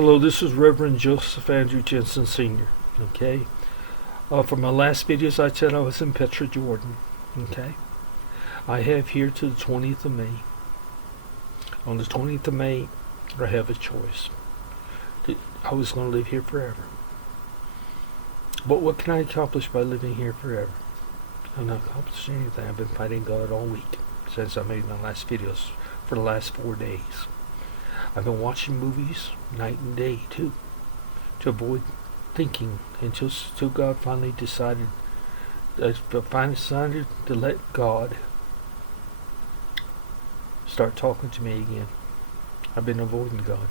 Hello, this is Reverend Joseph Andrew Jensen Sr. Okay. For my last videos, I said I was in Petra, Jordan. Okay. I have here to the 20th of May. On the 20th of May, I have a choice. I was going to live here forever. But what can I accomplish by living here forever? I'm not accomplishing anything. I've been fighting God all week since I made my last videos for the last 4 days. I've been watching movies night and day too, to avoid thinking until God finally decided to let God start talking to me again. I've been avoiding God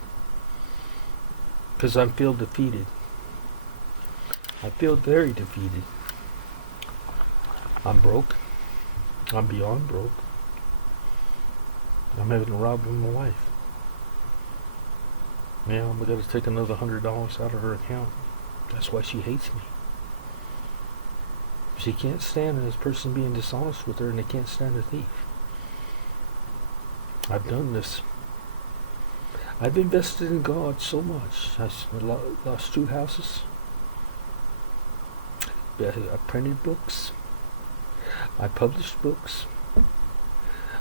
because I feel defeated. I feel very defeated. I'm broke. I'm beyond broke. I'm having to rob my wife. Yeah, I'm going to take another $100 out of her account. That's why she hates me. She can't stand this person being dishonest with her, and they can't stand a thief. I've done this. I've invested in God so much. I lost 2 houses. I printed books. I published books.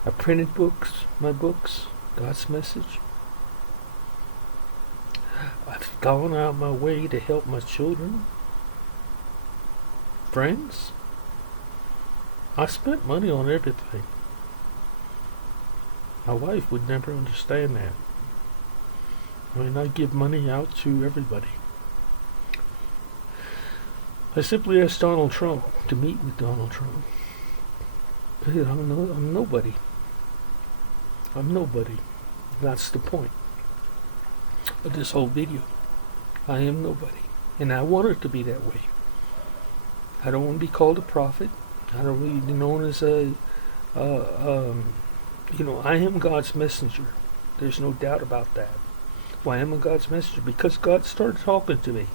I printed books, my books, God's Message. I've gone out my way to help my children, friends. I spent money on everything. My wife would never understand that. I mean, I give money out to everybody. I simply asked Donald Trump to meet with Donald Trump. I'm nobody. I'm nobody. That's the point of this whole video. I am nobody, and I want it to be that way. I don't want to be called a prophet. I don't want to be known as I am God's messenger. There's no doubt about that. Why am I God's messenger? Because God started talking to me.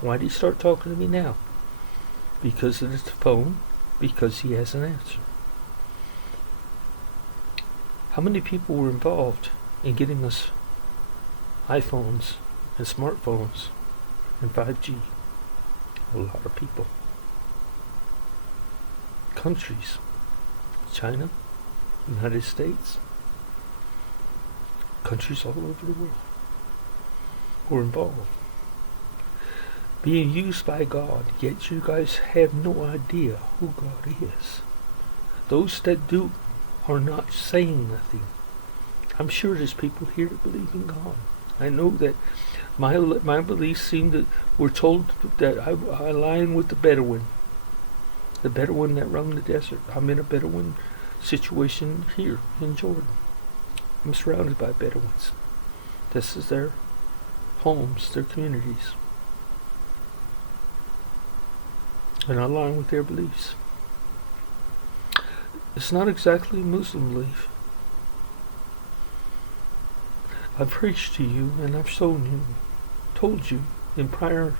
Why did He start talking to me now? Because of the phone. Because He has an answer. How many people were involved in getting us iPhones and smartphones and 5G? A lot of people. Countries. China, United States, countries all over the world were involved. Being used by God, yet you guys have no idea who God is. Those that do are not saying nothing. I'm sure there's people here that believe in God. I know that my beliefs seem that we're told that I align with the Bedouin that roam the desert. I'm in a Bedouin situation here in Jordan. I'm surrounded by Bedouins. This is their homes, their communities. And I align with their beliefs. It's not exactly a Muslim belief. I've preached to you and I've told you in prior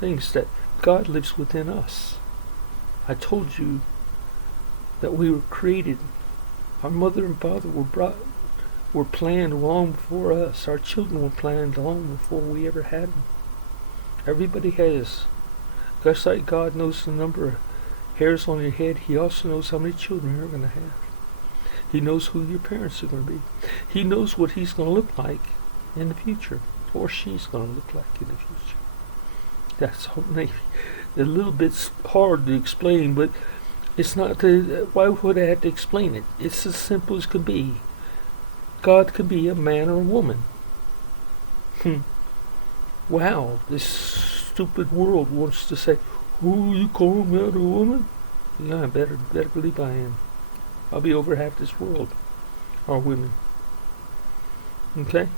things that God lives within us. I told you that we were created. Our mother and father were planned long before us. Our children were planned long before we ever had them. Everybody has. Just like God knows the number of hairs on your head, He also knows how many children you're going to have. He knows who your parents are going to be. He knows what he's going to look like in the future, or she's going to look like in the future. That's maybe a little bit hard to explain, but it's not. Why would I have to explain it? It's as simple as can be. God can be a man or a woman. Wow, this stupid world wants to say, "Oh, you call me out a woman?" Yeah, better believe I am. I'll be over half this world are women. Okay?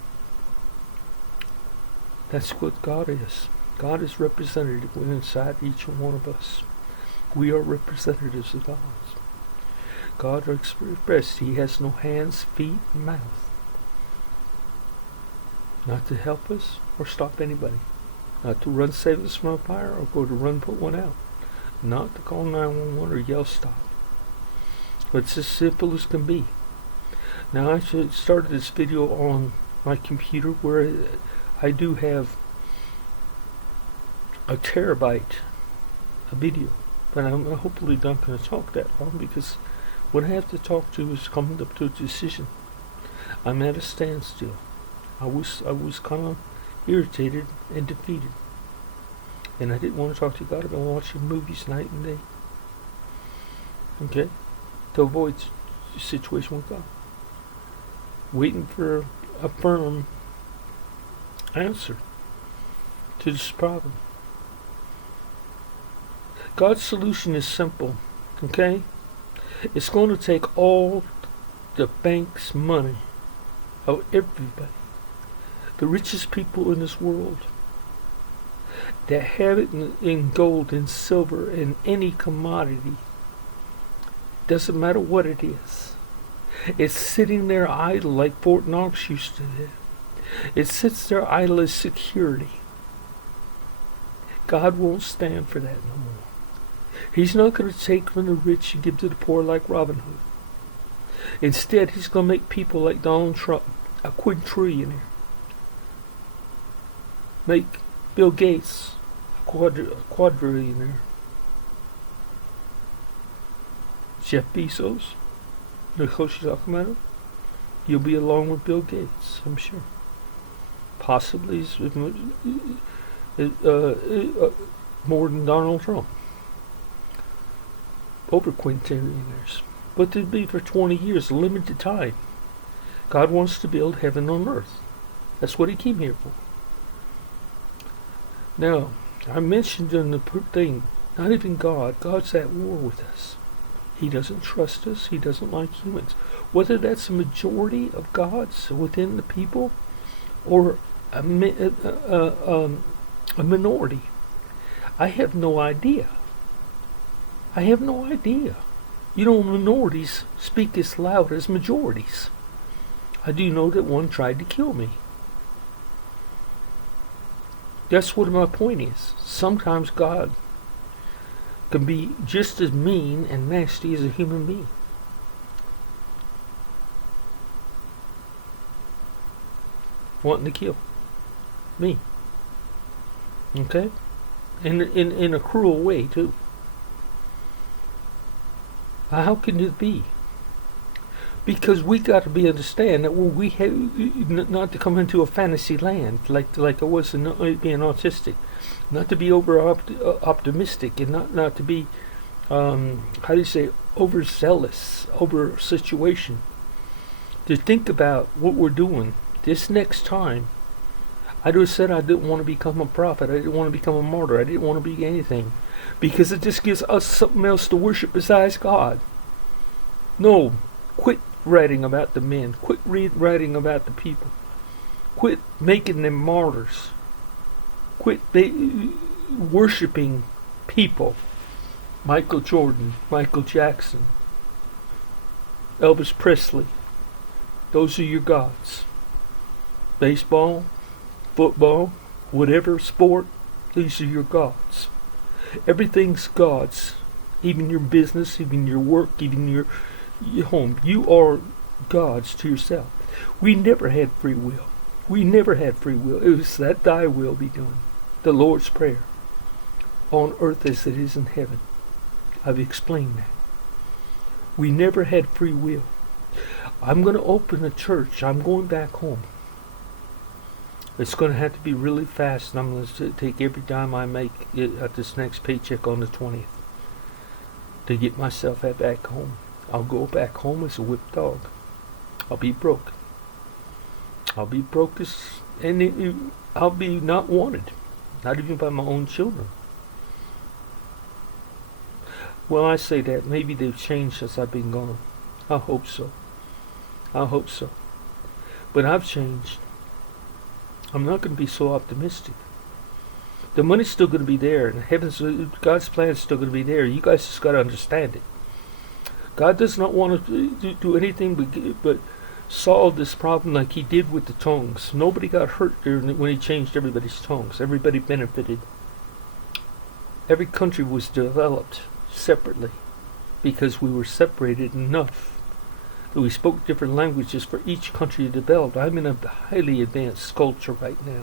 That's what God is. God is representative inside each one of us. We are representatives of God. God is expressed. He has no hands, feet, and mouth. Not to help us or stop anybody. Not to run save us from a fire or go to run put one out. Not to call 911 or yell stop. But it's as simple as can be. Now I started this video on my computer where I do have a terabyte of video, but I'm hopefully not going to talk that long, because what I have to talk to is coming up to a decision. I'm at a standstill. I was kind of irritated and defeated, and I didn't want to talk to God. I've been watching movies night and day. Okay, to avoid the situation with God, waiting for a firm answer to this problem. God's solution is simple, okay? It's going to take all the bank's money of everybody, the richest people in this world, that have it in gold and silver and any commodity. Doesn't matter what it is. It's sitting there idle like Fort Knox used to do. It sits there idle as security. God won't stand for that no more. He's not going to take from the rich and give to the poor like Robin Hood. Instead, he's going to make people like Donald Trump a quadrillionaire. Make Bill Gates a quadrillionaire. Jeff Bezos, the coach you're talking about, you'll be along with Bill Gates, I'm sure. Possibly more than Donald Trump. Over quintillions. But it'd be for 20 years, a limited time. God wants to build heaven on earth. That's what he came here for. Now, I mentioned in the thing, not even God. God's at war with us. He doesn't trust us. He doesn't like humans. Whether that's a majority of gods within the people or a minority, I have no idea. I have no idea. You know, minorities speak as loud as majorities. I do know that one tried to kill me. That's what my point is. Sometimes God can be just as mean and nasty as a human being. Wanting to kill me. Okay? In a cruel way, too. How can it be? Because we got to understand that we have not to come into a fantasy land like I was in being autistic, not to be over optimistic, and not to be overzealous over a situation. To think about what we're doing this next time. I just said I didn't want to become a prophet. I didn't want to become a martyr. I didn't want to be anything. Because it just gives us something else to worship besides God. No, quit writing about the men. Quit writing about the people. Quit making them martyrs. Quit worshiping people. Michael Jordan, Michael Jackson, Elvis Presley. Those are your gods. Baseball, football, whatever sport, these are your gods. Everything's God's. Even your business, even your work, even your home. You are God's to yourself. We never had free will. We never had free will. It was that thy will be done. The Lord's Prayer. On earth as it is in heaven. I've explained that. We never had free will. I'm going to open a church. I'm going back home. It's going to have to be really fast, and I'm going to take every dime I make at this next paycheck on the 20th to get myself back home. I'll go back home as a whipped dog. I'll be broke. I'll be broke and I'll be not wanted, not even by my own children. Well, I say that maybe they've changed since I've been gone. I hope so. I hope so. But I've changed. I'm not going to be so optimistic. The money's still going to be there, and God's plan is still going to be there. You guys just got to understand it. God does not want to do anything but solve this problem like he did with the tongues. Nobody got hurt when he changed everybody's tongues. Everybody benefited. Every country was developed separately because we were separated enough that we spoke different languages for each country to develop. I'm in a highly advanced culture right now.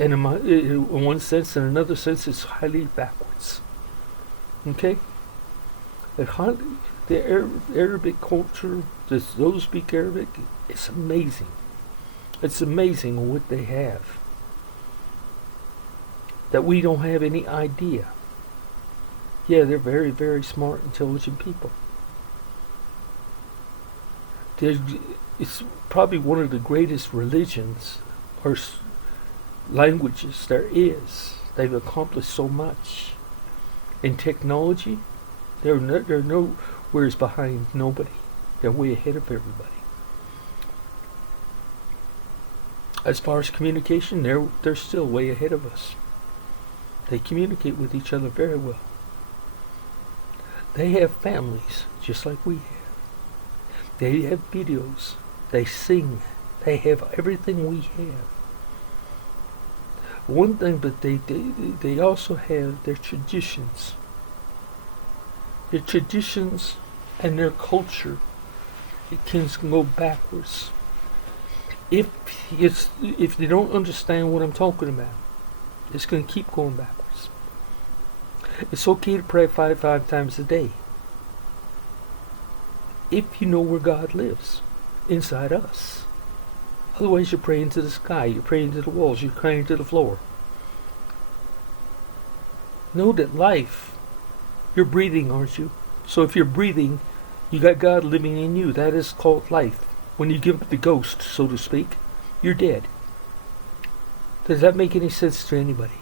And in one sense, in another sense, it's highly backwards. Okay? The Arabic culture, those who speak Arabic, it's amazing. It's amazing what they have that we don't have any idea. Yeah, they're very, very smart, intelligent people. It's probably one of the greatest religions or languages there is. They've accomplished so much. In technology, they're nowhere behind nobody. They're way ahead of everybody. As far as communication, they're still way ahead of us. They communicate with each other very well. They have families just like we have. They have videos. They sing. They have everything we have. One thing, but they also have their traditions. Their traditions and their culture, it can go backwards. If they don't understand what I'm talking about, it's going to keep going backwards. It's okay to pray five times a day. If you know where God lives, inside us. Otherwise you're praying to the sky, you're praying to the walls, you're praying to the floor. Know that life, you're breathing, aren't you? So if you're breathing, you got God living in you. That is called life. When you give up the ghost, so to speak, you're dead. Does that make any sense to anybody?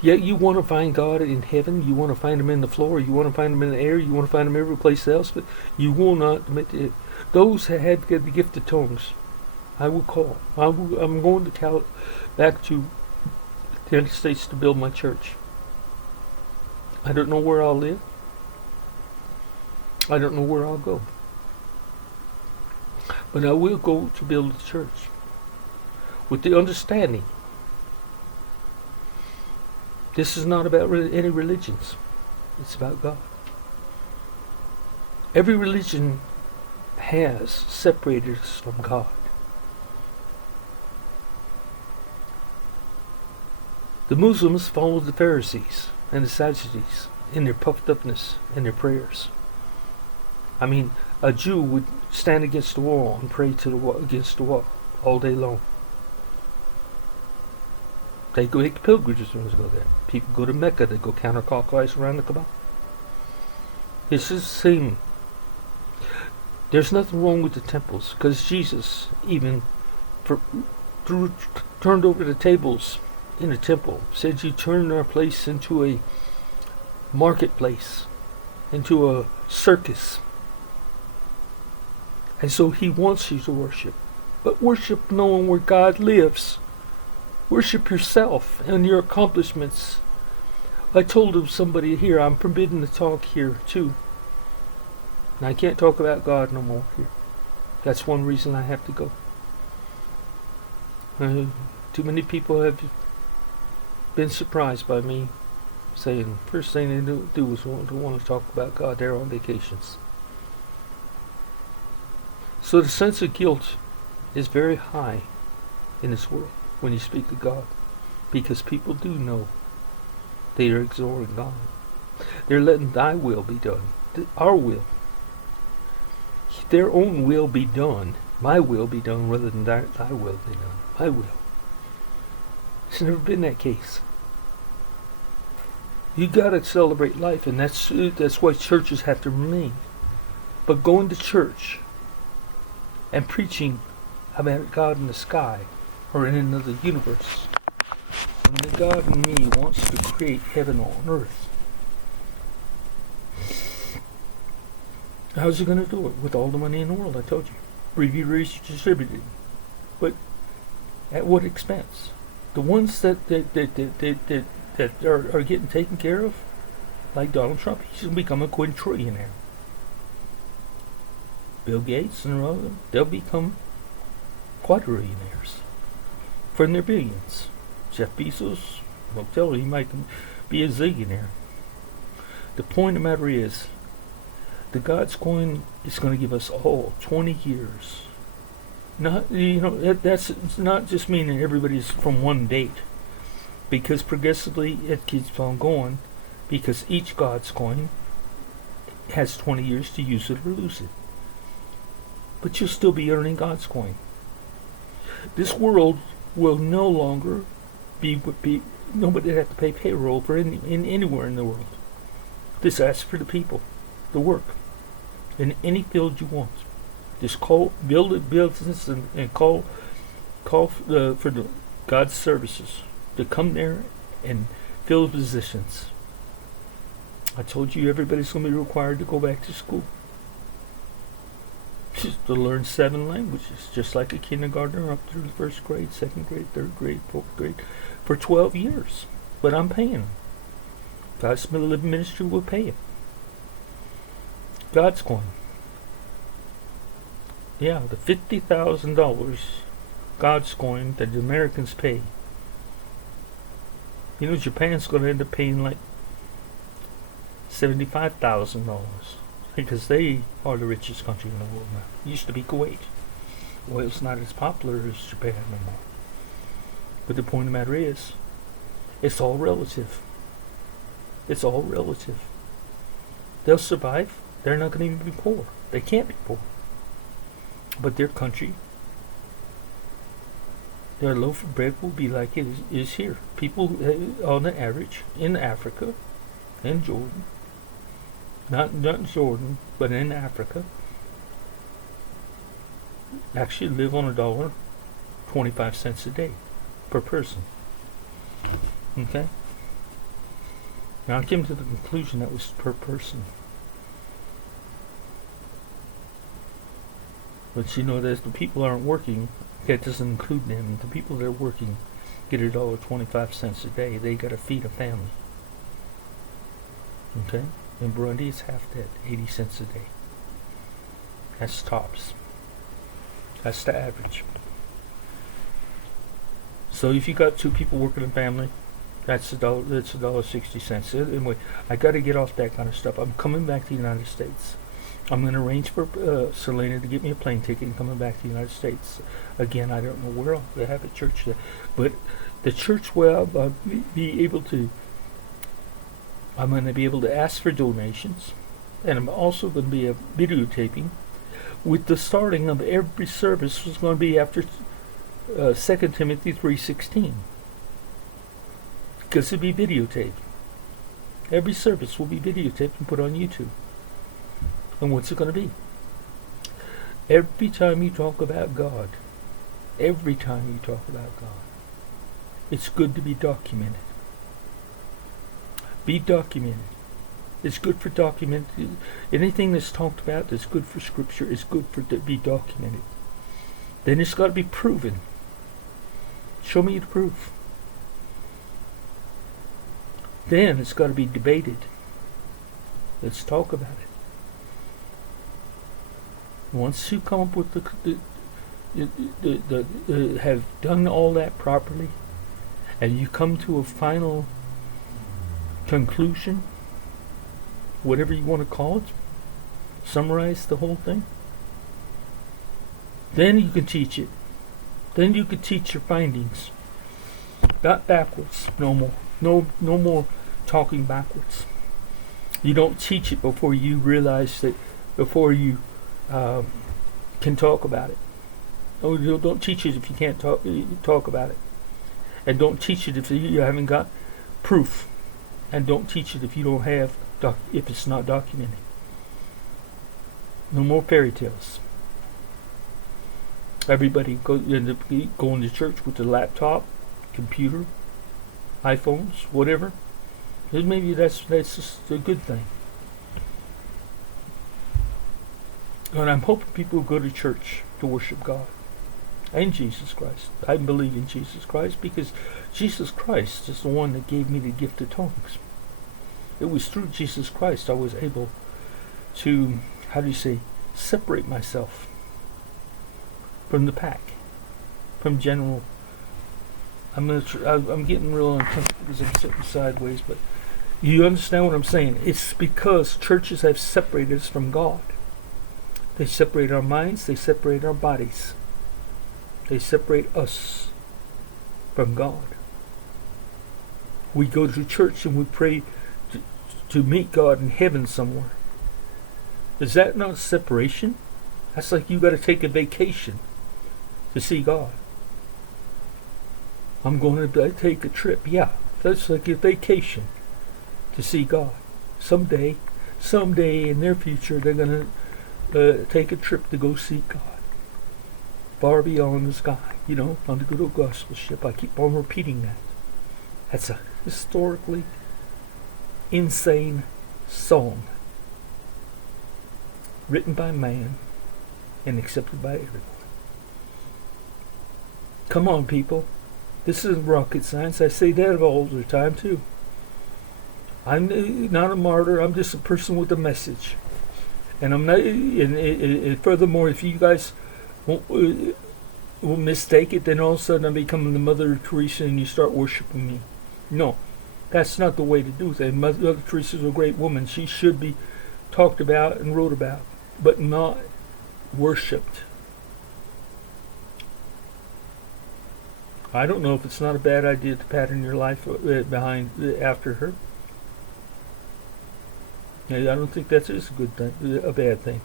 Yet you want to find God in heaven, you want to find Him in the floor, you want to find Him in the air, you want to find Him every place else, but you will not admit it. Those that have the gift of tongues, I will call. I'm going to back to the United States to build my church. I don't know where I'll live. I don't know where I'll go. But I will go to build a church with the understanding this is not about any religions. It's about God. Every religion has separated us from God. The Muslims followed the Pharisees and the Sadducees in their puffed upness and their prayers. I mean, a Jew would stand against the wall and pray to the wall, against the wall all day long. They go make pilgrimages to go there. People go to Mecca, they go counterclockwise around the Kaaba. It's the same. There's nothing wrong with the temples, because Jesus even turned over the tables in the temple. Said you turn our place into a marketplace, into a circus. And so He wants you to worship. But worship knowing where God lives. Worship yourself and your accomplishments. I told somebody here, I'm forbidden to talk here too. And I can't talk about God no more here. That's one reason I have to go. Too many people have been surprised by me saying first thing they do is want to talk about God. They're on vacations. So the sense of guilt is very high in this world when you speak of God, because people do know they are ignoring God. They're letting Thy will be done, our will. Their own will be done, my will be done, rather than Thy will be done. My will. It's never been that case. You got to celebrate life, and that's why churches have to remain. But going to church and preaching about God in the sky or in another universe, when the God in me wants to create heaven on earth, how's He going to do it? With all the money in the world, I told you. Reviewed, distributed. But at what expense? The ones that are getting taken care of, like Donald Trump, he's going to become a quintrillionaire. Bill Gates and all of them, they'll become quadrillionaires from their billions. Jeff Bezos, I'll tell you, he might be a zillionaire. The point of the matter is, the God's coin is going to give us all 20 years Not, that's it's not just meaning everybody's from one date, because progressively it keeps on going, because each God's coin has 20 years to use it or lose it. But you'll still be earning God's coin. This world will no longer be nobody have to pay payroll for anywhere in the world. This asks for the people, the work, in any field you want. Just build a business and call for the God's services to come there and fill positions. I told you everybody's going to be required to go back to school. Just to learn 7 languages, just like a kindergartner up through the 1st grade, 2nd grade, 3rd grade, 4th grade, for 12 years. But I'm paying them. God's Living Ministry will pay him. God's coin. Yeah, the $50,000 God's coin that the Americans pay. Japan's going to end up paying like $75,000 because they are the richest country in the world now. It used to be Kuwait. Oil's not as popular as Japan no more. But the point of the matter is, it's all relative. It's all relative. They'll survive. They're not going to even be poor. They can't be poor. But their country, their loaf of bread will be like it is here. People, on the average, in Africa, in Jordan, not Jordan, but in Africa, actually live on $1.25 a day per person. Okay? Now I came to the conclusion that was per person. But that the people aren't working, that doesn't include them. The people that are working get $1.25 a day. They got to feed a family. Okay? In Burundi, it's half that, 80 cents a day. That's tops. That's the average. So if you got 2 people working in a family, that's $1.60. Anyway, I got to get off that kind of stuff. I'm coming back to the United States. I'm going to arrange for Selena to get me a plane ticket and coming back to the United States. Again, I don't know where I'll have a church there, but the church where I'll be able to, I'm going to be able to ask for donations, and I'm also going to be videotaping. With the starting of every service was going to be after 2 Timothy 3:16, because it'll be videotaped. Every service will be videotaped and put on YouTube. And what's it going to be? Every time you talk about God, it's good to be documented. Be documented. It's good for documented. Anything that's talked about that's good for Scripture is good for to be documented. Then it's got to be proven. Show me the proof. Then it's got to be debated. Let's talk about it. Once you come up with have done all that properly, and you come to a final conclusion, whatever you want to call it, summarize the whole thing, then you can teach it. Then you can teach your findings. Not backwards, no more. No more talking backwards. You don't teach it before you realize that, before you can talk about it. Oh, don't teach it if you can't talk about it. And don't teach it if you haven't got proof. And don't teach it if you don't have if it's not documented. No more fairy tales. Everybody end up going to church with a laptop, computer, iPhones, whatever. Maybe that's just a good thing. And I'm hoping people go to church to worship God and Jesus Christ. I believe in Jesus Christ because Jesus Christ is the one that gave me the gift of tongues. It was through Jesus Christ I was able to, separate myself from the pack, from general. I'm getting real uncomfortable because I'm sitting sideways, but you understand what I'm saying. It's because churches have separated us from God. They separate our minds, they separate our bodies. They separate us from God. We go to church and we pray to meet God in heaven somewhere. Is that not separation? That's like you got to take a vacation to see God. I'm going to take a trip. Yeah, that's like a vacation to see God. Someday in their future, they're going to take a trip to go see God. Far beyond the sky, on the good old gospel ship. I keep on repeating that. That's a historically insane song. Written by man and accepted by everyone. Come on, people. This isn't rocket science. I say that all the time, too. I'm not a martyr. I'm just a person with a message. And I'm not. And furthermore, if you guys will mistake it, then all of a sudden I become the Mother Teresa and you start worshiping me. No, that's not the way to do things. Mother Teresa's a great woman. She should be talked about and wrote about, but not worshipped. I don't know if it's not a bad idea to pattern your life after her. I don't think that is a good thing, a bad thing.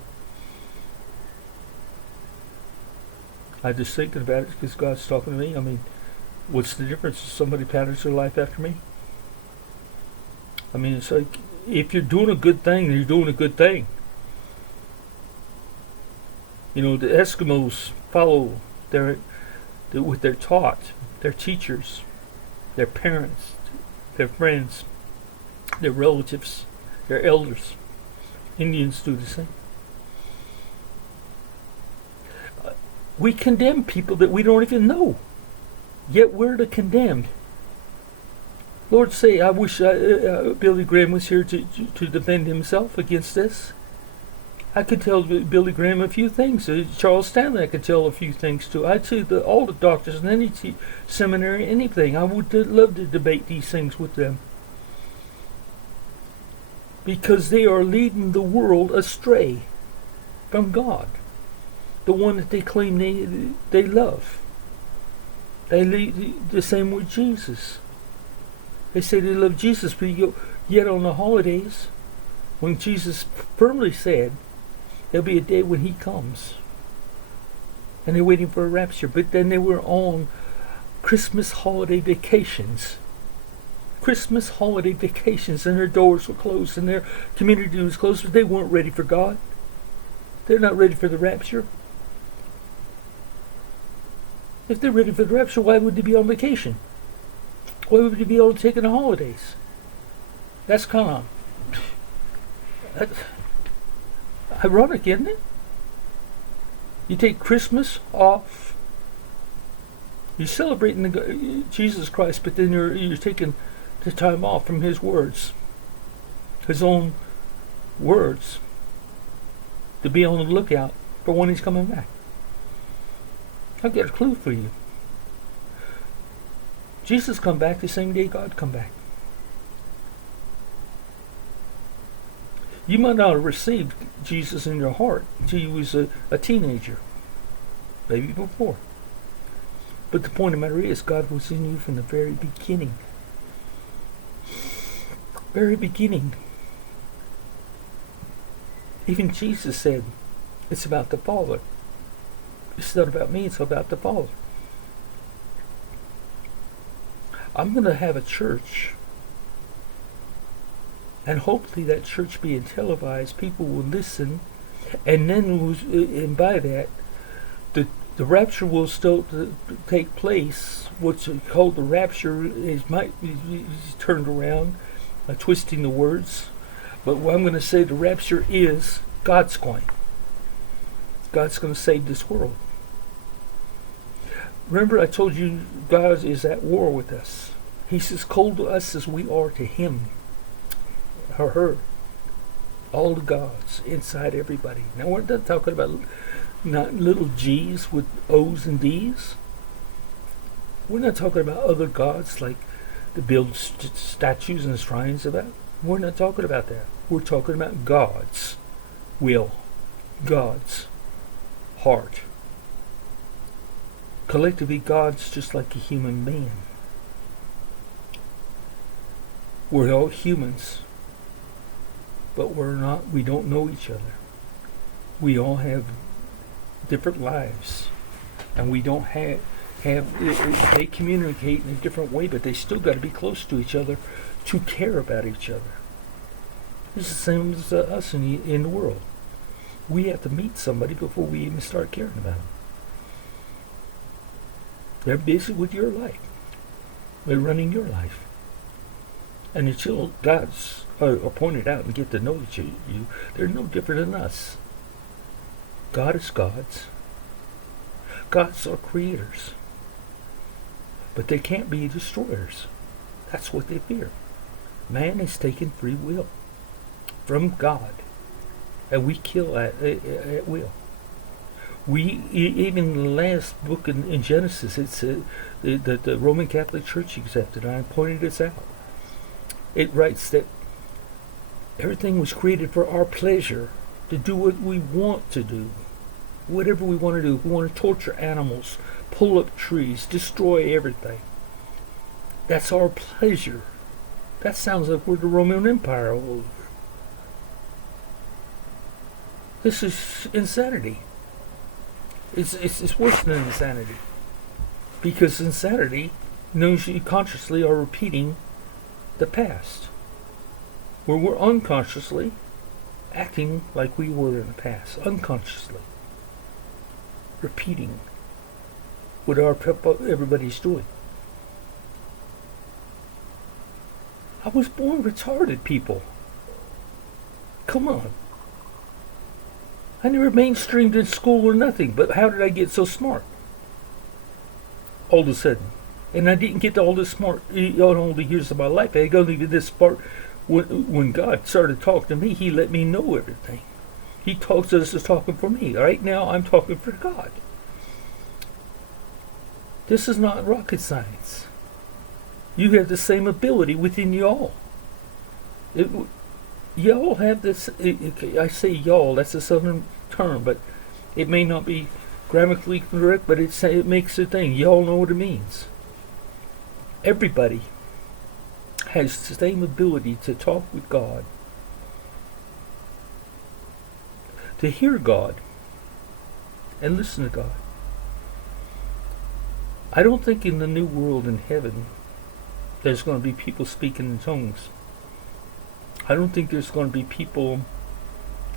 I'm just thinking about it because God's talking to me. I mean, what's the difference if somebody patterns their life after me? I mean, it's like, if you're doing a good thing, you're doing a good thing. The Eskimos follow what they're taught, their teachers, their parents, their friends, their relatives, their elders. Indians do the same. We condemn people that we don't even know, yet we're the condemned. Lord, say, I wish Billy Graham was here to defend himself against this. I could tell Billy Graham a few things. Charles Stanley, I could tell a few things to. I'd see all the doctors in any seminary, anything. I would love to debate these things with them. Because they are leading the world astray from God. The one that they claim they love. They lead the same with Jesus. They say they love Jesus, but yet on the holidays, when Jesus firmly said, there'll be a day when he comes. And they're waiting for a rapture. But then they were on Christmas holiday vacations. Christmas holiday vacations, and their doors were closed and their community was closed, but they weren't ready for God. They're not ready for the rapture. If they're ready for the rapture, why would they be on vacation? Why would they be able to take the holidays? That's kind of ironic, isn't it? You take Christmas off. You're celebrating Jesus Christ, but then you're taking the time off from his words, his own words, to be on the lookout for when he's coming back. I've got a clue for you. Jesus come back the same day God come back. You might not have received Jesus in your heart until you was a teenager, maybe before. But the point of the matter is, God was in you from the very beginning. Very beginning. Even Jesus said, it's about the Father. It's not about me, it's about the Father. I'm going to have a church, and hopefully that church being televised, people will listen, and then by that, the rapture will still take place. What's called the rapture might be turned around, twisting the words. But what I'm going to say, the rapture is God's going. God's going to save this world. Remember, I told you God is at war with us. He's as cold to us as we are to him or her. All the gods inside everybody. Now, we're not talking about not little G's with O's and D's. We're not talking about other gods like to build statues and shrines about. We're not talking about that. We're talking about God's will, God's heart. Collectively, God's just like a human being. We're all humans, but we don't know each other. We all have different lives, and we don't they communicate in a different way, but they still got to be close to each other to care about each other. It's the same as us in the world. We have to meet somebody before we even start caring about them. They're busy with your life. They're running your life. And until God's are pointed out and get to know you, they're no different than us. God is God's. God's our creators. But they can't be destroyers. That's what they fear. Man has taken free will from God. And we kill at will. Even in the last book in Genesis, it said that the Roman Catholic Church accepted, and I pointed this out. It writes that everything was created for our pleasure, to do what we want to do. Whatever we want to do. We want to torture animals, pull up trees, destroy everything. That's our pleasure. That sounds like we're the Roman Empire all over. This is insanity. It's worse than insanity. Because insanity knows you consciously are repeating the past. Where we're unconsciously acting like we were in the past. Unconsciously. Repeating what everybody's doing. I was born retarded, people. Come on. I never mainstreamed in school or nothing, but how did I get so smart? All of a sudden. And I didn't get all this smart all the years of my life. I got to this part when God started talking to me, He let me know everything. He talks us as talking for me. Right now, I'm talking for God. This is not rocket science. You have the same ability within y'all. Y'all have this, I say y'all, that's a southern term, but it may not be grammatically correct, but it makes a thing. Y'all know what it means. Everybody has the same ability to talk with God, to hear God, and listen to God. I don't think in the new world in heaven there's going to be people speaking in tongues. I don't think there's going to be people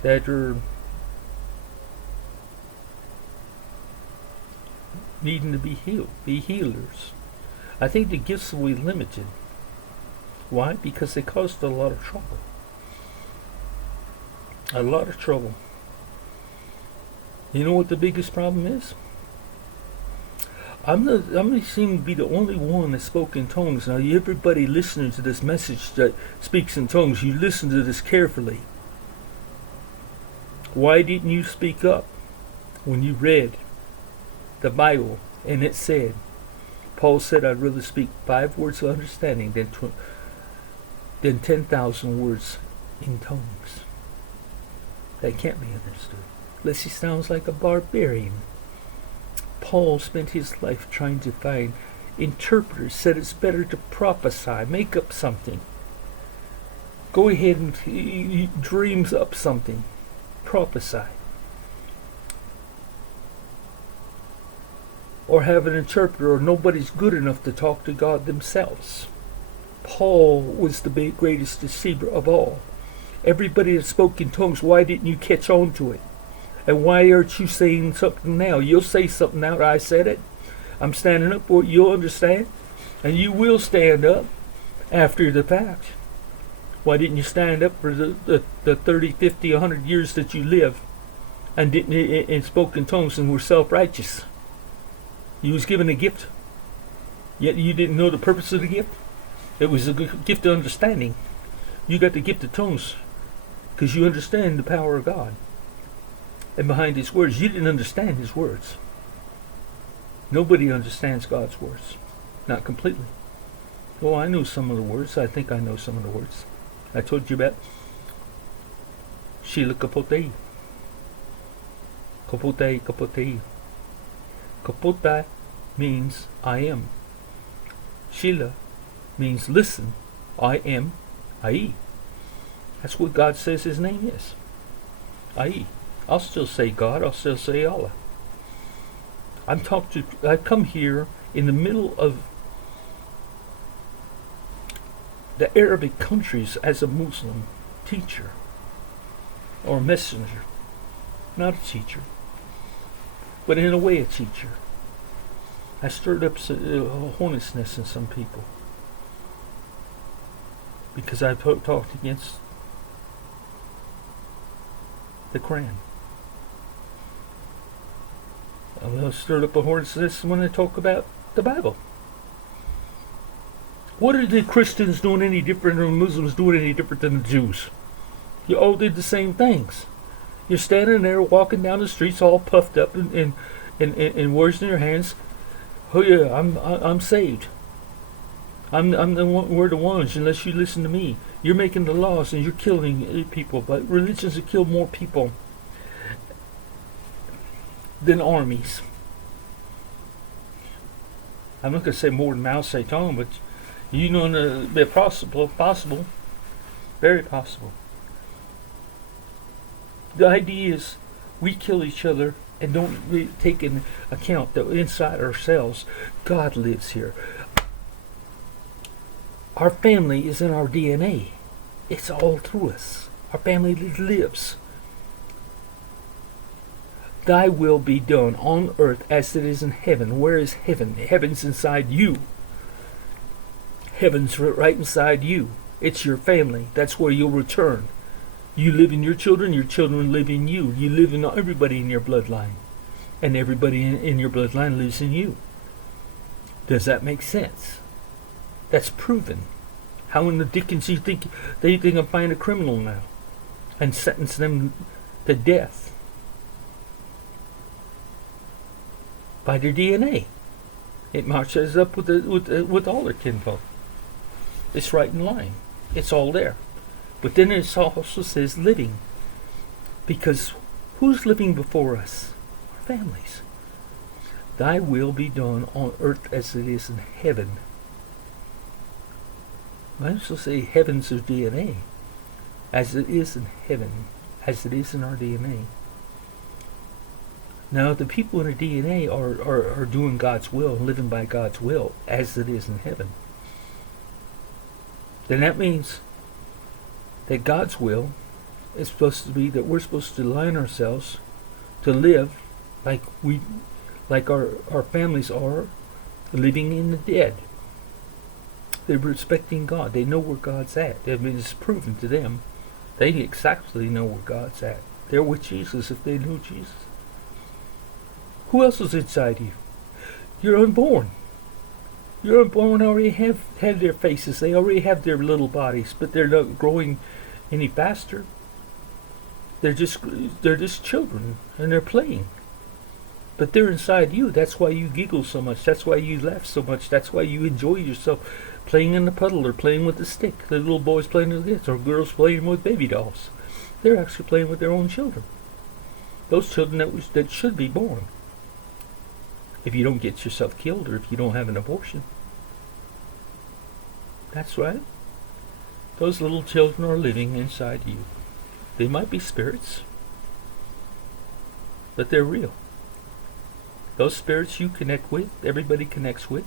that are needing to be healed, be healers. I think the gifts will be limited. Why? Because they caused a lot of trouble. A lot of trouble. You know what the biggest problem is? I'm going to seem to be the only one that spoke in tongues. Now, everybody listening to this message that speaks in tongues, you listen to this carefully. Why didn't you speak up when you read the Bible and it said, Paul said, I'd rather speak 5 words of understanding than 10,000 words in tongues. That can't be understood. Unless he sounds like a barbarian. Paul spent his life trying to find interpreters, said it's better to prophesy, make up something. Go ahead and he dreams up something. Prophesy. Or have an interpreter, or nobody's good enough to talk to God themselves. Paul was the greatest deceiver of all. Everybody that spoke in tongues, why didn't you catch on to it? And why aren't you saying something now? You'll say something now that I said it. I'm standing up for it. You'll understand. And you will stand up after the fact. Why didn't you stand up for the 30, 50, 100 years that you lived and spoke in tongues and were self-righteous? You was given a gift. Yet you didn't know the purpose of the gift. It was a gift of understanding. You got the gift of tongues because you understand the power of God. And behind his words, you didn't understand his words. Nobody understands God's words. Not completely. Oh, I know some of the words. I think I know some of the words. I told you about Sheila Kapotei. Kapotei, Kapotei. Kapotei, means I am. Sheila means listen. I am Ai. That's what God says his name is. Ai. I'll still say God. I'll still say Allah. I come here in the middle of the Arabic countries as a Muslim teacher or messenger. Not a teacher, but in a way a teacher. I stirred up a hornet's nest in some people because I talked against the Quran. I stirred up a hornet's nest when I talk about the Bible. What are the Christians doing any different or Muslims doing any different than the Jews? You all did the same things. You're standing there walking down the streets all puffed up and words in your hands. Oh yeah, I'm saved. I'm the one, we're the ones. Unless you listen to me, you're making the laws and you're killing people. But religions have killed more people than armies. I'm not going to say more than Mao Zedong, but you know, it's possible, very possible. The idea is we kill each other and don't really take into account that inside ourselves, God lives here. Our family is in our DNA. It's all through us. Our family lives. Thy will be done on earth as it is in heaven. Where is heaven? Heaven's inside you. Heaven's right inside you. It's your family. That's where you'll return. You live in your children live in you. You live in everybody in your bloodline. And everybody in your bloodline lives in you. Does that make sense? That's proven. How in the dickens you think they can find a criminal now and sentence them to death? By their DNA. It matches up with all their kinfolk. It's right in line. It's all there. But then it also says living. Because who's living before us? Our families. Thy will be done on earth as it is in heaven. I also say heaven's our DNA. As it is in heaven. As it is in our DNA. Now the people in our DNA are doing God's will and living by God's will as it is in heaven. Then that means that God's will is supposed to be that we're supposed to align ourselves to live like our families are living in the dead. They're respecting God. They know where God's at. I mean, it's proven to them. They exactly know where God's at. They're with Jesus if they knew Jesus. Who else is inside you? You're unborn. Your unborn already have their faces. They already have their little bodies, but they're not growing any faster. They're just children, and they're playing. But they're inside you. That's why you giggle so much. That's why you laugh so much. That's why you enjoy yourself playing in the puddle or playing with the stick. The little boys playing with this, or girls playing with baby dolls. They're actually playing with their own children. Those children that should be born. If you don't get yourself killed or if you don't have an abortion. That's right. Those little children are living inside you. They might be spirits, but they're real. Those spirits you connect with, everybody connects with,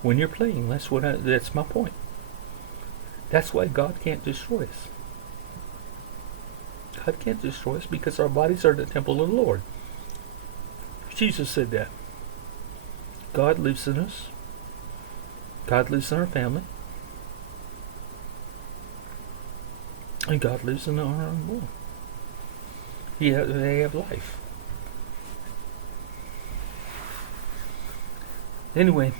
when you're playing. That's my point. That's why God can't destroy us. God can't destroy us because our bodies are the temple of the Lord. Jesus said that. God lives in us. God lives in our family. And God lives in our unborn. They have life. Anyway,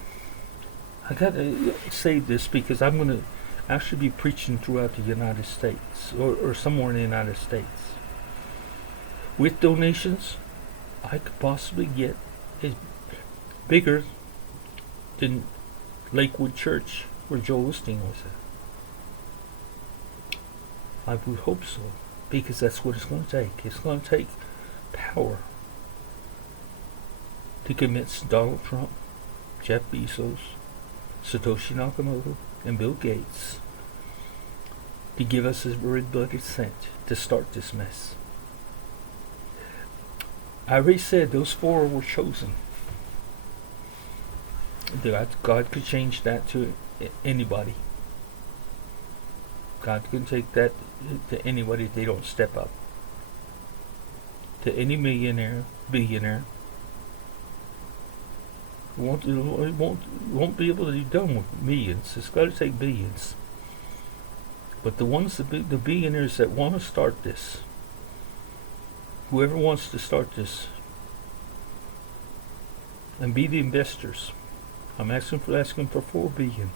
I got to say this because I'm going to actually be preaching throughout the United States or somewhere in the United States. With donations, I could possibly get a bigger than Lakewood Church where Joel Osteen was at. I would hope so, because that's what it's going to take. It's going to take power to convince Donald Trump Jeff Bezos, Satoshi Nakamoto, and Bill Gates to give us a red-blooded cent to start this mess. I already said those four were chosen. God could change that to anybody. God can take that to anybody if they don't step up. To any millionaire, billionaire. Won't be able to be done with millions. It's got to take billions. But the billionaires that want to start this, whoever wants to start this, and be the investors, I'm asking for $4 billion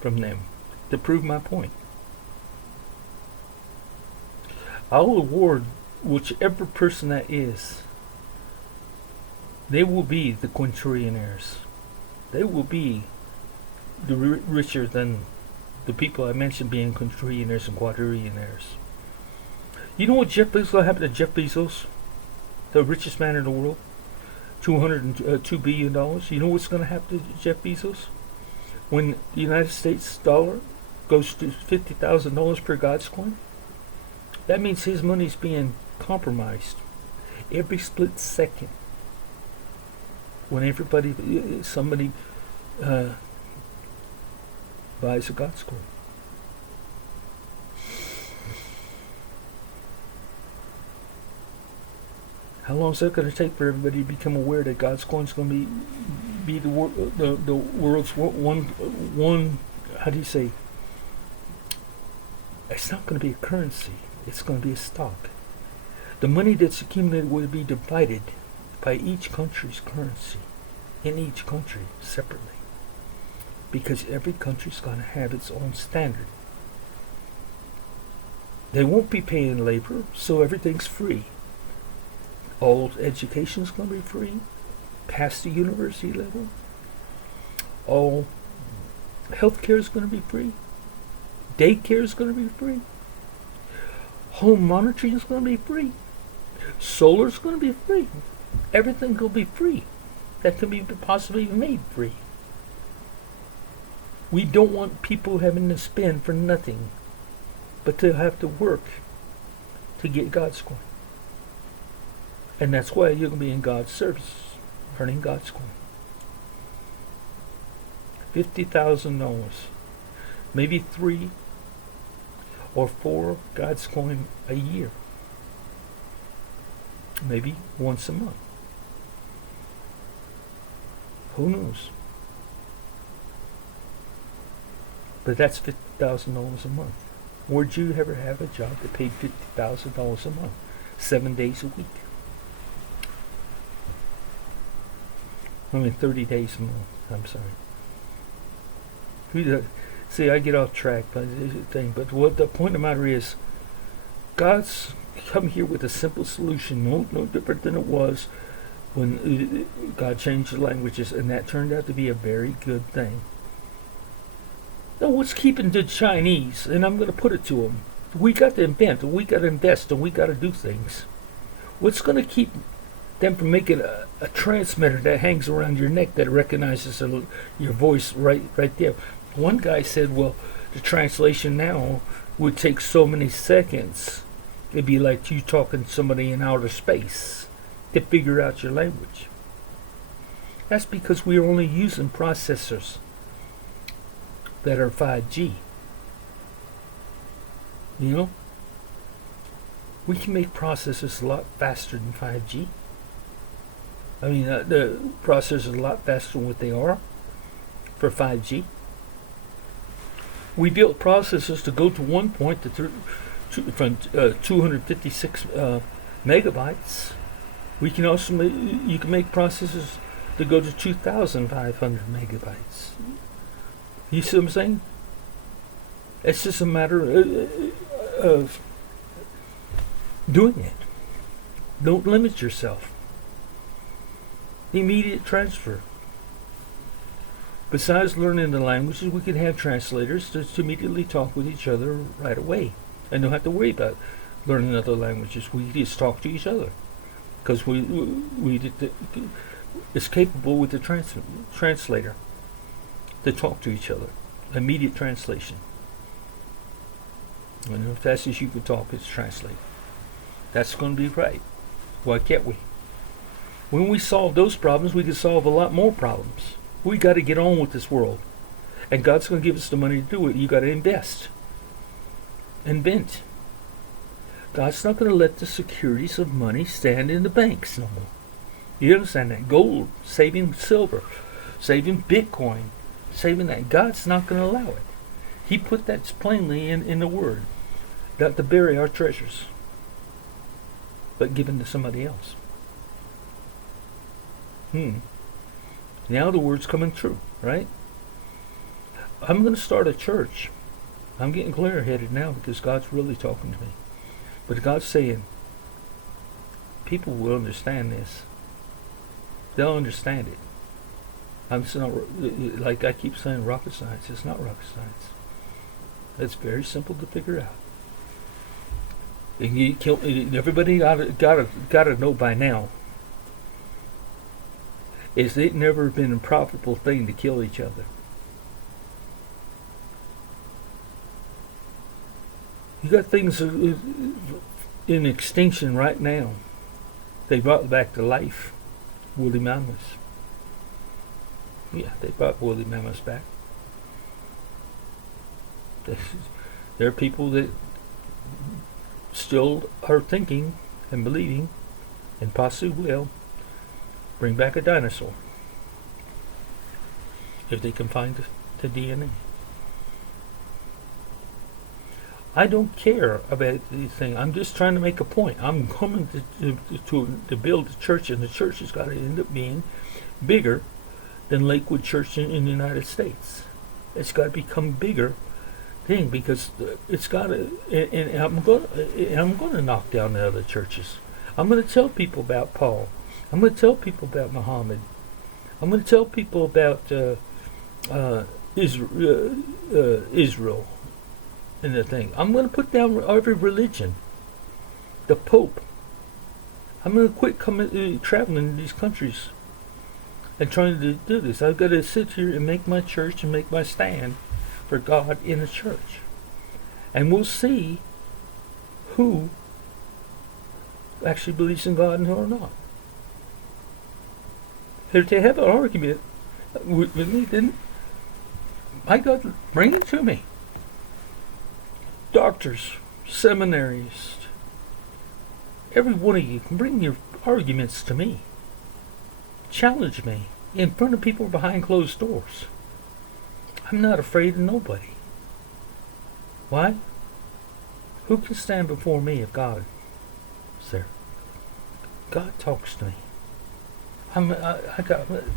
from them to prove my point. I'll award whichever person that is. They will be the quintrillionaires. They will be richer than the people I mentioned being quintrillionaires and quadrillionaires. You know what's going to happen to Jeff Bezos, the richest man in the world? $202 billion. You know what's going to happen to Jeff Bezos? When the United States dollar goes to $50,000 per God's coin, that means his money's being compromised every split second. When somebody buys a God's coin. How long is that going to take for everybody to become aware that God's coin is going to be the world's one? How do you say? It's not going to be a currency. It's going to be a stock. The money that's accumulated will be divided by each country's currency, in each country separately, because every country's going to have its own standard. They won't be paying labor, so everything's free. All education's going to be free, past the university level. All healthcare is going to be free. Daycare is going to be free. Home monitoring is going to be free. Solar is going to be free. Everything will be free. That can be possibly made free. We don't want people having to spend for nothing, but to have to work to get God's coin. And that's why you're going to be in God's service, earning God's coin. $50,000, maybe 3 or 4 God's coin a year, maybe once a month. Who knows? But that's $50,000 a month. Would you ever have a job that paid $50,000 a month, 7 days a week? 30 days a month. I'm sorry. See, I get off track, but what the point of the matter is, God's come here with a simple solution, no different than it was when God changed the languages, and that turned out to be a very good thing. Now, what's keeping the Chinese? And I'm going to put it to them. We got to invent, and we got to invest, and we got to do things. What's going to keep them from making a transmitter that hangs around your neck that recognizes your voice right there? One guy said, well, the translation now would take so many seconds. It'd be like you talking to somebody in outer space to figure out your language. That's because we're only using processors that are 5G. You know? We can make processors a lot faster than 5G. I mean, the processors are a lot faster than what they are for 5G. We built processors to go to one point from 256 megabytes. We can also you can make processors to go to 2,500 megabytes. You see what I'm saying? It's just a matter of doing it. Don't limit yourself. Immediate transfer. Besides learning the languages, we can have translators to immediately talk with each other right away. And don't have to worry about learning other languages. We just talk to each other. Because is capable with the translator to talk to each other. Immediate translation. And if fast as you can talk, it's translated. That's going to be right. Why can't we? When we solve those problems, we can solve a lot more problems. We got to get on with this world. And God's going to give us the money to do it. You got to invest. Invent. God's not going to let the securities of money stand in the banks no more. You understand that? Gold, saving silver, saving Bitcoin, saving that. God's not going to allow it. He put that plainly in the Word. Not to bury our treasures, but given to somebody else. Now the Word's coming true, right? I'm going to start a church. I'm getting clear-headed now because God's really talking to me. But God's saying, people will understand this. They'll understand it. It's not, like I keep saying, rocket science. It's not rocket science. It's very simple to figure out. And everybody gotta know by now. Is it never been a profitable thing to kill each other? You got things in extinction right now. They brought back to life woolly mammoths. Yeah, they brought woolly mammoths back. There are people that still are thinking and believing, and possibly will bring back a dinosaur if they can find the DNA. I don't care about these things. I'm just trying to make a point. I'm coming to build a church, and the church has got to end up being bigger than Lakewood Church in the United States. It's got to become bigger thing because it's got to. And I'm going to knock down the other churches. I'm going to tell people about Paul. I'm going to tell people about Muhammad. I'm going to tell people about Israel. And the thing, I'm going to put down every religion. The Pope. I'm going to quit traveling to these countries and trying to do this. I've got to sit here and make my church and make my stand for God in the church. And we'll see who actually believes in God and who are not. If they have an argument with me, then my God, bring it to me. Doctors, seminaries, every one of you can bring your arguments to me. Challenge me in front of people behind closed doors. I'm not afraid of nobody. Why? Who can stand before me if God is there? God talks to me.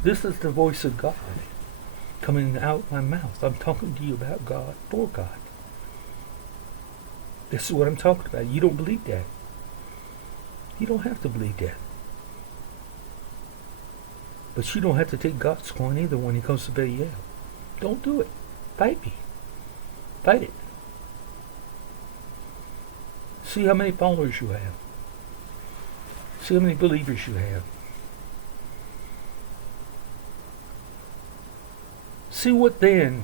This is the voice of God coming out my mouth. I'm talking to you about God, for God. This is what I'm talking about. You don't believe that. You don't have to believe that. But you don't have to take God's coin either when he comes to bail you out. Don't do it. Fight me. Fight it. See how many followers you have. See how many believers you have. See what then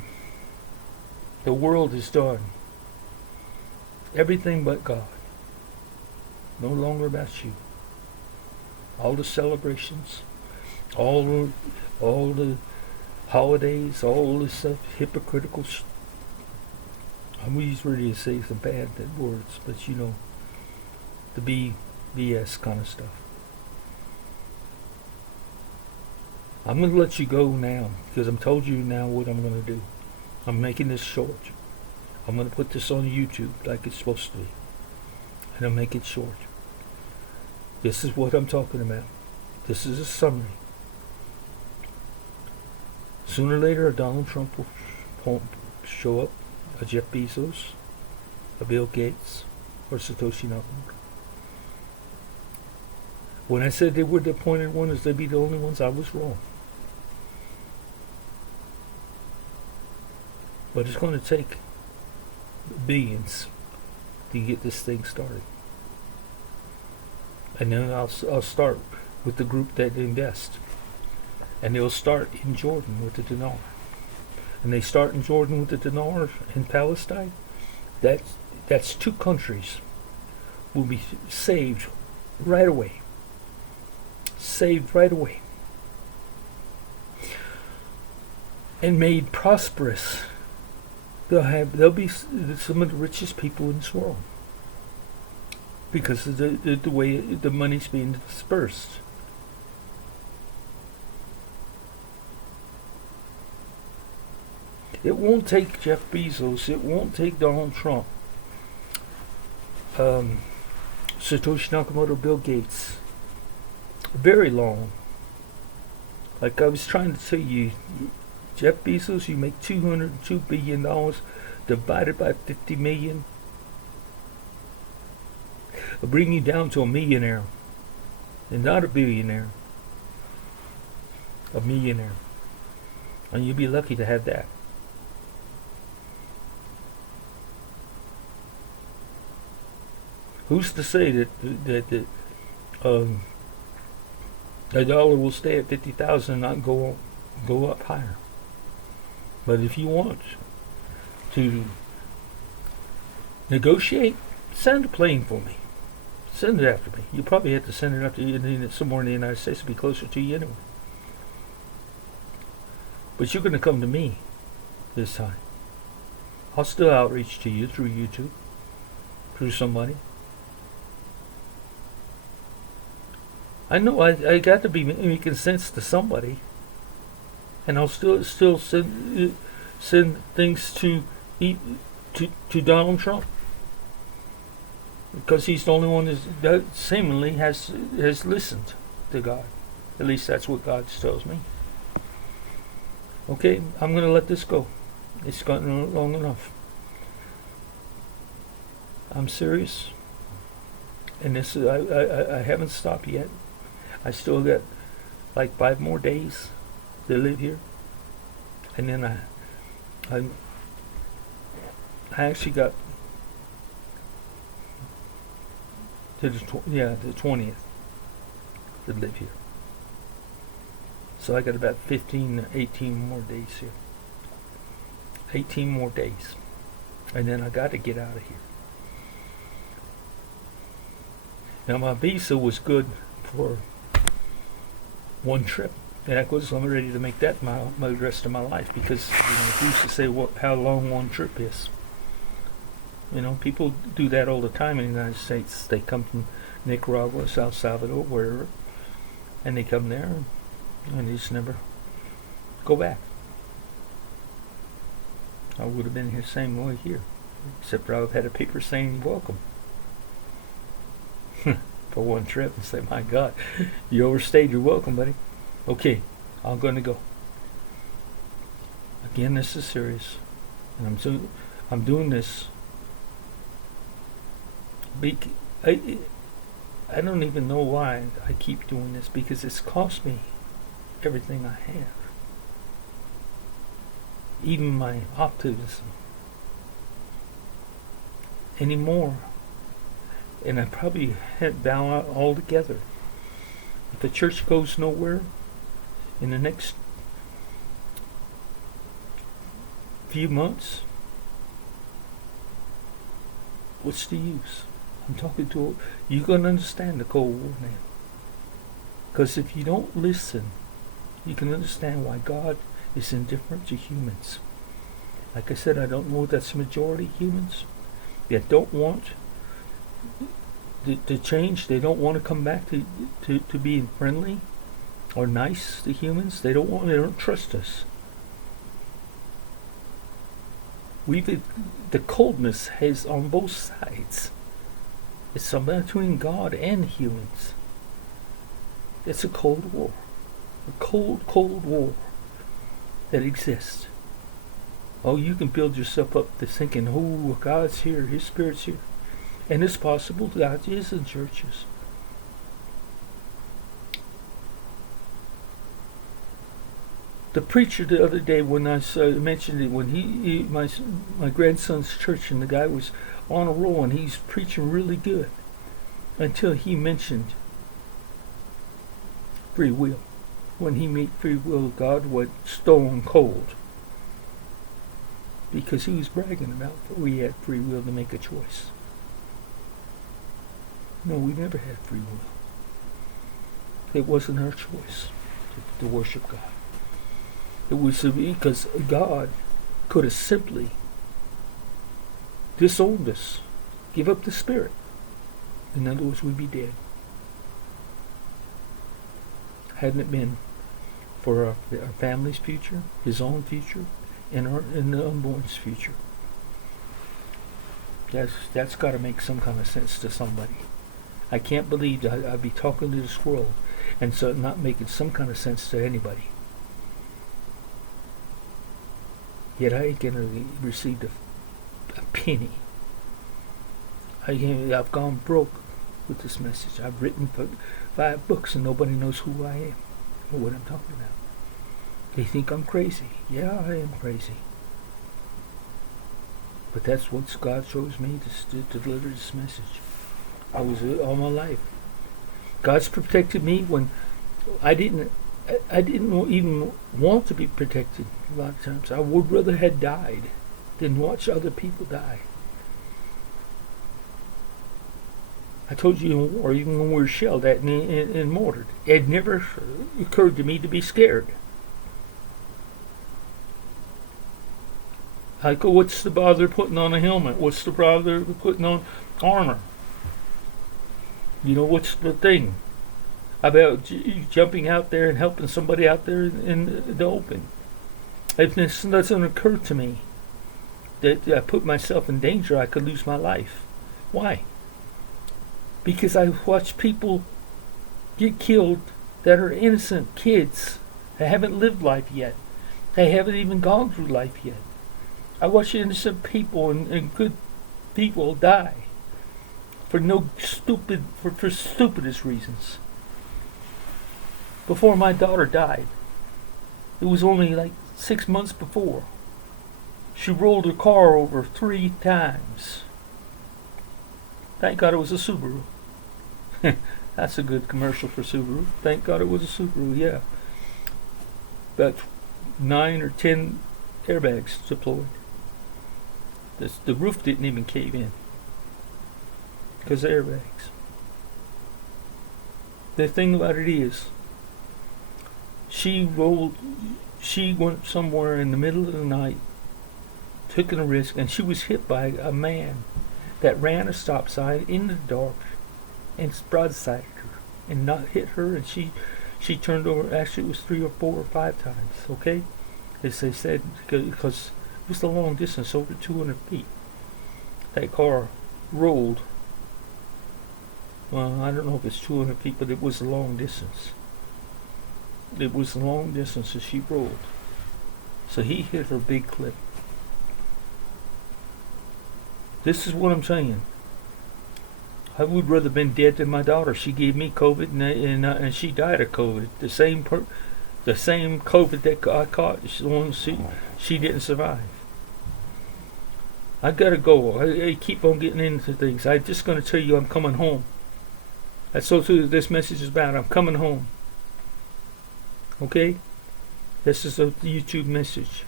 the world has done. Everything but God. No longer about you. All the celebrations, all the holidays, all this stuff, hypocritical. I'm always ready to say some bad words, but you know, the BS kind of stuff. I'm going to let you go now because I'm told you now what I'm going to do. I'm making this short. I'm going to put this on YouTube like it's supposed to be. And I'll make it short. This is what I'm talking about. This is a summary. Sooner or later, a Donald Trump will show up, a Jeff Bezos, a Bill Gates, or Satoshi Nakamoto. When I said they were the appointed ones, they'd be the only ones, I was wrong. But it's going to take billions to get this thing started. And then I'll start with the group that invest. And they'll start in Jordan with the dinar. And they start in Jordan with the dinar in Palestine. That's 2 countries will be saved right away. Saved right away. And made prosperous. They'll be some of the richest people in this world because of the way the money's being dispersed. It won't take Jeff Bezos. It won't take Donald Trump, Satoshi Nakamoto, Bill Gates. Very long. Like I was trying to tell you, Jeff Bezos, you make $202 billion divided by 50 million. It'll bring you down to a millionaire. And not a billionaire. A millionaire. And you'll be lucky to have that. Who's to say that the dollar will stay at 50,000 and not go up higher? But if you want to negotiate, send a plane for me. Send it after me. You probably have to send it after you somewhere in the United States to be closer to you anyway. But you're going to come to me this time. I'll still outreach to you through YouTube, through somebody. I know I got to be making sense to somebody, and I'll still send things to Donald Trump because he's the only one that seemingly has listened to God. At least that's what God tells me. Okay, I'm going to let this go. It's gotten long enough. I'm serious, and this is, I haven't stopped yet. I still got like 5 more days to live here, and then I actually got to the 20th to live here. So I got about 15, 18 more days here. 18 more days, and then I got to get out of here. Now my visa was good for 1 trip, and I'm ready to make that my rest of my life, because who used to say how long 1 trip is? People do that all the time in the United States. They come from Nicaragua, El Salvador, wherever, and they come there, and they just never go back. I would have been here the same way here, except I would have had a paper saying welcome. For 1 trip, and say, my God, you overstayed your welcome, buddy. Okay, I'm going to go. Again, this is serious, and I'm doing this. I don't even know why I keep doing this, because it's cost me everything I have, even my optimism anymore. And I probably head down altogether. If the church goes nowhere in the next few months, what's the use? I'm talking to you're going to understand the Cold War now. Because if you don't listen, you can understand why God is indifferent to humans. Like I said, I don't know if that's the majority humans that don't want to change. They don't want to come back to being friendly or nice to humans. They don't trust us. The coldness has on both sides. It's something between God and humans. It's a cold war. A cold war that exists. Oh, you can build yourself up to thinking, oh, God's here, His Spirit's here. And it's possible God is in churches. The preacher the other day, when I mentioned it, when my grandson's church, and the guy was on a roll and he's preaching really good, until he mentioned free will. when he made free will of God went stone cold. Because he was bragging about that we had free will to make a choice. No, we never had free will. It wasn't our choice to worship God. It was because God could have simply disowned us, give up the Spirit. In other words, we'd be dead. Hadn't it been for our family's future, his own future, and the unborn's future. That's got to make some kind of sense to somebody. I can't believe that I'd be talking to this world and so not making some kind of sense to anybody. Yet I ain't gonna receive a penny. I've gone broke with this message. I've written 5 books and nobody knows who I am or what I'm talking about. They think I'm crazy. Yeah, I am crazy. But that's what God chose me to deliver this message. I was all my life. God's protected me when I didn't even want to be protected. A lot of times I would rather had died than watch other people die. I told you in war, even when we were shelled at and mortared, it never occurred to me to be scared. I go, what's the bother putting on a helmet? What's the bother putting on armor? You know, what's the thing about jumping out there and helping somebody out there in the open? If this doesn't occur to me that I put myself in danger, I could lose my life. Why? Because I watch people get killed that are innocent kids that haven't lived life yet. They haven't even gone through life yet. I watch innocent people and good people die for for stupidest reasons. Before my daughter died, it was only like 6 months before, she rolled her car over 3 times. Thank God it was a Subaru. That's a good commercial for Subaru. Thank God it was a Subaru, yeah. About 9 or 10 airbags deployed. The roof didn't even cave in because of airbags. The thing about it is, she went somewhere in the middle of the night, took a risk, and she was hit by a man that ran a stop sign in the dark and broadsided her and not hit her, and she turned over. Actually, it was 3 or 4 or 5 times, okay? As they said, because it was a long distance, over 200 feet. That car rolled. Well, I don't know if it's 200 feet, but it was a long distance. It was a long distance as she rolled. So he hit her big clip. This is what I'm saying. I would rather been dead than my daughter. She gave me COVID and she died of COVID. The same COVID that I caught. She didn't survive. I gotta go. I keep on getting into things. I'm just gonna tell you I'm coming home. That's what this message is about. I'm coming home. Okay? This is a YouTube message.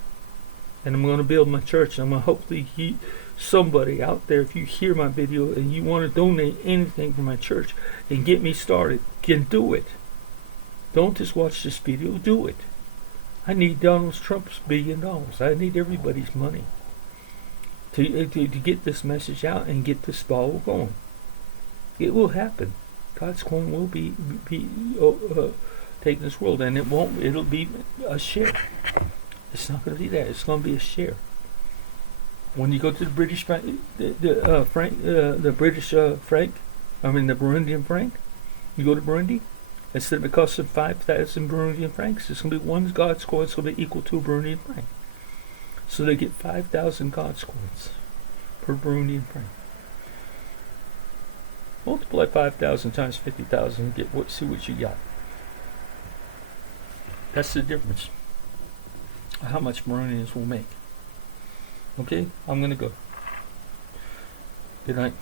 And I'm going to build my church. I'm going to hopefully somebody out there, if you hear my video and you want to donate anything for my church and get me started, can do it. Don't just watch this video. Do it. I need Donald Trump's $1 billion. I need everybody's money to get this message out and get this ball going. It will happen. God's coin will be taking this world, and it'll be a share. It's not going to be that. It's going to be a share. When you go to the British franc, the Burundian franc, you go to Burundi, instead of it costing 5,000 Burundian francs, it's going to be one God's coin. It's going to be equal to a Burundian franc. So they get 5,000 God's coins per Burundian franc. Multiply 5,000 times 50,000 and see what you got. That's the difference. How much Burundians will make. Okay, I'm gonna go. Good night.